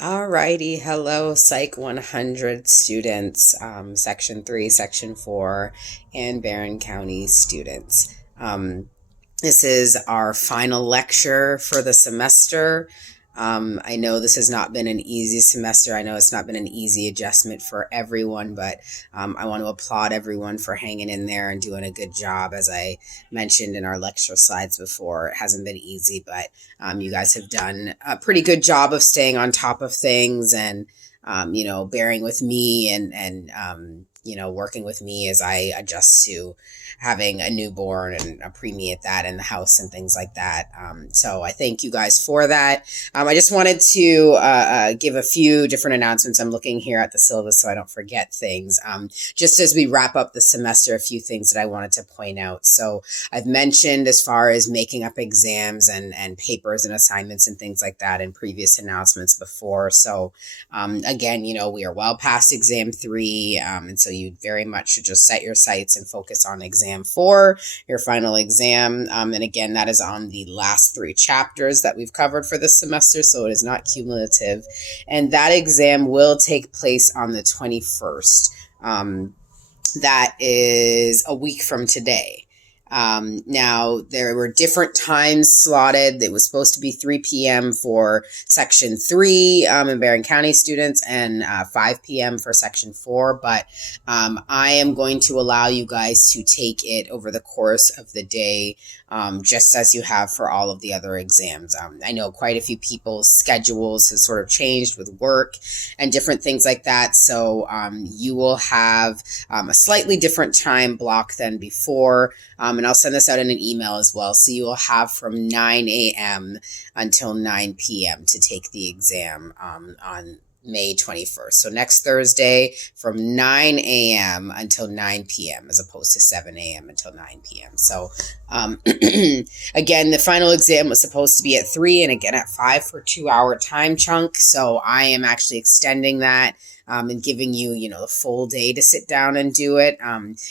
Alrighty, hello, Psych 100 students, Section 3, Section 4, and Barron County students. This is our final lecture for the semester. I know this has not been an easy semester. I know it's not been an easy adjustment for everyone, but I want to applaud everyone for hanging in there and doing a good job. As I mentioned in our lecture slides before, it hasn't been easy, but you guys have done a pretty good job of staying on top of things and, bearing with me and working with me as I adjust to having a newborn and a preemie at that in the house and things like that. So I thank you guys for that. I just wanted to give a few different announcements. I'm looking here at the syllabus so I don't forget things. Just as we wrap up the semester, a few things that I wanted to point out. So I've mentioned as far as making up exams and papers and assignments and things like that in previous announcements before. So again, we are well past exam 3, and so you very much should just set your sights and focus on exam 4, your final exam. And again, that is on the last 3 chapters that we've covered for this semester, so it is not cumulative. And that exam will take place on the 21st. That is a week from today. Now, there were different times slotted. It was supposed to be 3 p.m. for Section 3 in Barron County students and 5 p.m. for Section 4, but I am going to allow you guys to take it over the course of the day, just as you have for all of the other exams. I know quite a few people's schedules have sort of changed with work and different things like that, so you will have a slightly different time block than before. And I'll send this out in an email as well. So you will have from 9 a.m. until 9 p.m. to take the exam on May 21st. So next Thursday from 9 a.m. until 9 p.m. as opposed to 7 a.m. until 9 p.m. So again, the final exam was supposed to be at 3 and again at 5 for a 2-hour time chunk. So I am actually extending that. And giving you, the full day to sit down and do it.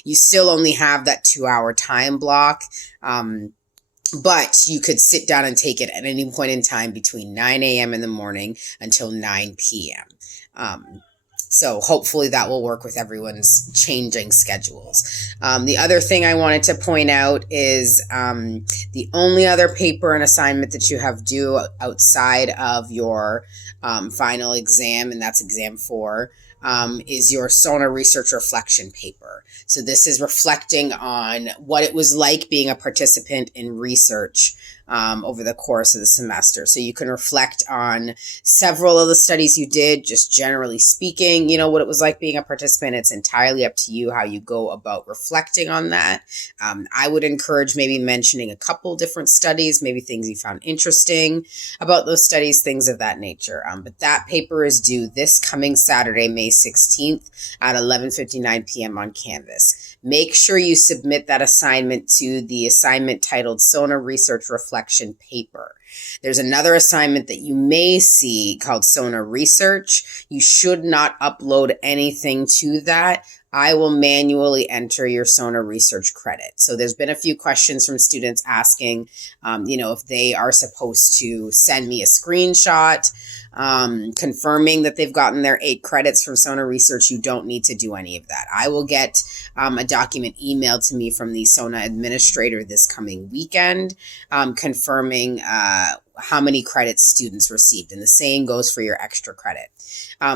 You still only have that 2-hour time block, but you could sit down and take it at any point in time between 9 a.m. in the morning until 9 p.m. So hopefully that will work with everyone's changing schedules. The other thing I wanted to point out is the only other paper and assignment that you have due outside of your final exam, and that's exam 4, is your SONA research reflection paper. So this is reflecting on what it was like being a participant in research over the course of the semester. So you can reflect on several of the studies you did, just generally speaking, what it was like being a participant. It's entirely up to you how you go about reflecting on that. I would encourage maybe mentioning a couple different studies, maybe things you found interesting about those studies, things of that nature. But that paper is due this coming Saturday, May 16th at 11:59 p.m. on Canvas. Make sure you submit that assignment to the assignment titled SONA Research Reflection Paper. There's another assignment that you may see called SONA Research. You should not upload anything to that. I will manually enter your SONA research credit. So there's been a few questions from students asking, if they are supposed to send me a screenshot confirming that they've gotten their 8 credits from SONA research. You don't need to do any of that. I will get a document emailed to me from the SONA administrator this coming weekend confirming how many credits students received. And the same goes for your extra credit.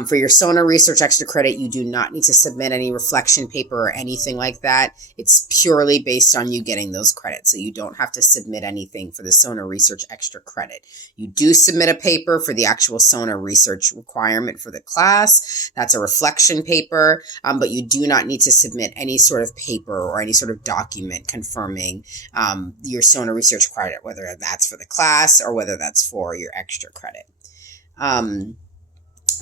For your SONA research extra credit, you do not need to submit any reflection paper or anything like that. It's purely based on you getting those credits. So you don't have to submit anything for the SONA research extra credit. You do submit a paper for the actual SONA research requirement for the class. That's a reflection paper, but you do not need to submit any sort of paper or any sort of document confirming your SONA research credit, whether that's for the class or whether that's for your extra credit.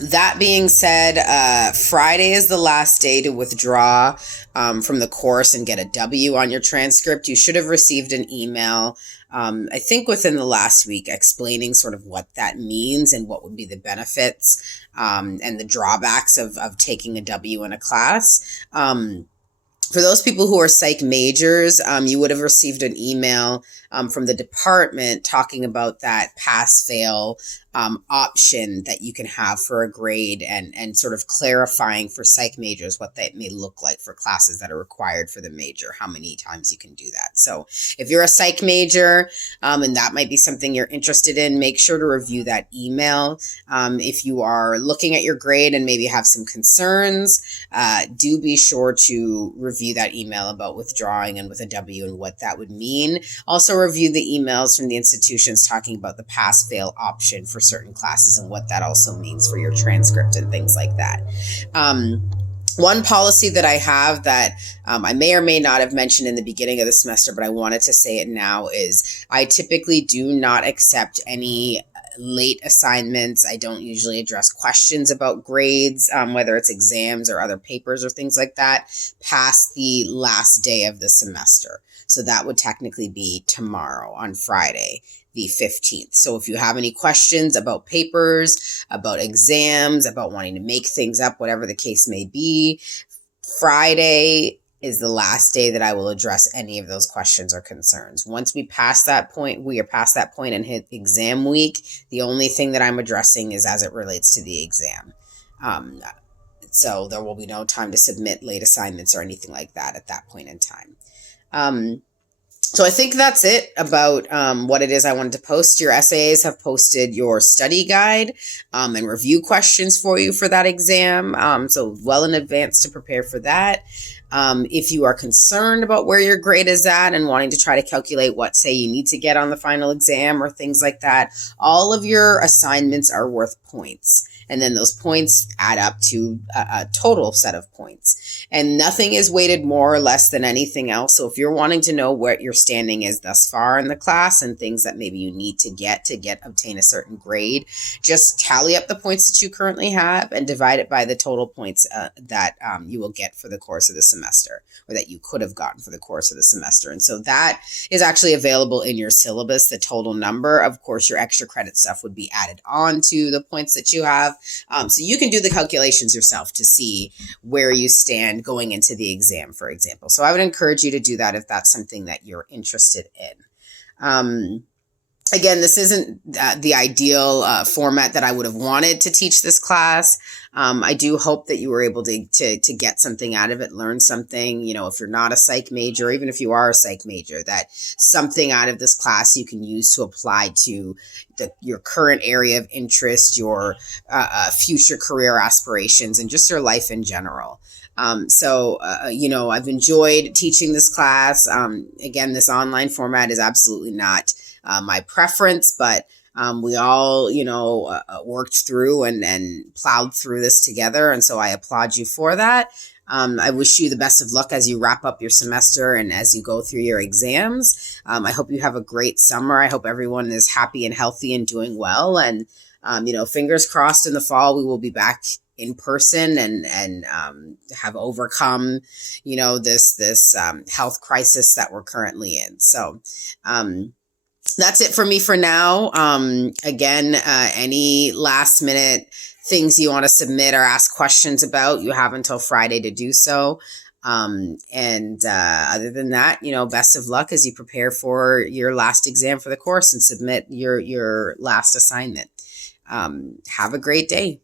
That being said, Friday is the last day to withdraw from the course and get a W on your transcript. You should have received an email, I think within the last week, explaining sort of what that means and what would be the benefits and the drawbacks of taking a W in a class. For those people who are psych majors, you would have received an email from the department talking about that pass-fail option that you can have for a grade, and sort of clarifying for psych majors what that may look like for classes that are required for the major, how many times you can do that. So if you're a psych major and that might be something you're interested in, make sure to review that email. If you are looking at your grade and maybe have some concerns, do be sure to review that email about withdrawing and with a W and what that would mean. Also review the emails from the institutions talking about the pass-fail option for certain classes and what that also means for your transcript and things like that. One policy that I have that I may or may not have mentioned in the beginning of the semester, but I wanted to say it now, is I typically do not accept any late assignments. I don't usually address questions about grades, whether it's exams or other papers or things like that, past the last day of the semester. So that would technically be tomorrow on Friday, the 15th. So if you have any questions about papers, about exams, about wanting to make things up, whatever the case may be, Friday is the last day that I will address any of those questions or concerns. Once we are past that point and hit exam week, the only thing that I'm addressing is as it relates to the exam. So there will be no time to submit late assignments or anything like that at that point in time. So I think that's it about what it is I wanted to post. Your SAAs have posted your study guide and review questions for you for that exam. So well in advance to prepare for that. If you are concerned about where your grade is at and wanting to try to calculate what, say, you need to get on the final exam or things like that, all of your assignments are worth points. And then those points add up to a total set of points. And nothing is weighted more or less than anything else. So if you're wanting to know what your standing is thus far in the class and things that maybe you need to obtain a certain grade, just tally up the points that you currently have and divide it by the total points that you will get for the course of the semester, or that you could have gotten for the course of the semester. And so that is actually available in your syllabus, the total number. Of course, your extra credit stuff would be added on to the points that you have. So you can do the calculations yourself to see where you stand going into the exam, for example. So I would encourage you to do that if that's something that you're interested in. Again, this isn't the ideal format that I would have wanted to teach this class. I do hope that you were able to get something out of it, learn something. You know, if you're not a psych major, even if you are a psych major, that something out of this class you can use to apply to your current area of interest, your future career aspirations, and just your life in general. I've enjoyed teaching this class. Again, this online format is absolutely not my preference, but we all, worked through and plowed through this together. And so I applaud you for that. I wish you the best of luck as you wrap up your semester and as you go through your exams. I hope you have a great summer. I hope everyone is happy and healthy and doing well. And, fingers crossed in the fall, we will be back in person and have overcome, this health crisis that we're currently in. So, that's it for me for now. Any last minute things you want to submit or ask questions about, you have until Friday to do so. Other than that, best of luck as you prepare for your last exam for the course and submit your last assignment. Have a great day.